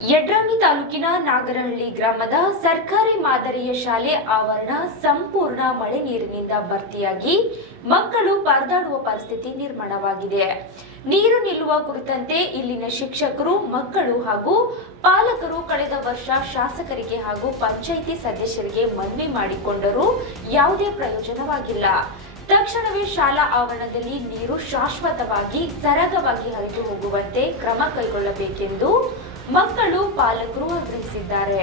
ಯಡ್ರಾಮಿ ತಾಲೂಕಿನ ನಾಗರಹಳ್ಳಿ ಗ್ರಾಮದ ಸರ್ಕಾರಿ ಮಾದರಿಯ ಶಾಲೆ ಆವರಣ ಸಂಪೂರ್ಣ ಮಳೆ ನೀರಿನಿಂದ ಭರ್ತಿಯಾಗಿ ಮಕ್ಕಳು ಪರದಾಡುವ ಪರಿಸ್ಥಿತಿ ನಿರ್ಮಾಣವಾಗಿದೆ. ನೀರು ನಿಲ್ಲುವ ಕುರಿತಂತೆ ಇಲ್ಲಿನ ಶಿಕ್ಷಕರು, ಮಕ್ಕಳು ಹಾಗೂ ಪಾಲಕರು ಕಳೆದ ವರ್ಷ ಶಾಸಕರಿಗೆ ಹಾಗೂ ಪಂಚಾಯಿತಿ ಸದಸ್ಯರಿಗೆ ಮನವಿ ಮಾಡಿಕೊಂಡರೂ ಯಾವುದೇ ಪ್ರಯೋಜನವಾಗಿಲ್ಲ. ತಕ್ಷಣವೇ ಶಾಲಾ ಆವರಣದಲ್ಲಿ ನೀರು ಶಾಶ್ವತವಾಗಿ ಸರಾಗವಾಗಿ ಹರಿದು ಹೋಗುವಂತೆ ಕ್ರಮ ಕೈಗೊಳ್ಳಬೇಕೆಂದು ಮಕ್ಕಳು ಪಾಲಕರು ಆಗ್ರಹಿಸಿದ್ದಾರೆ.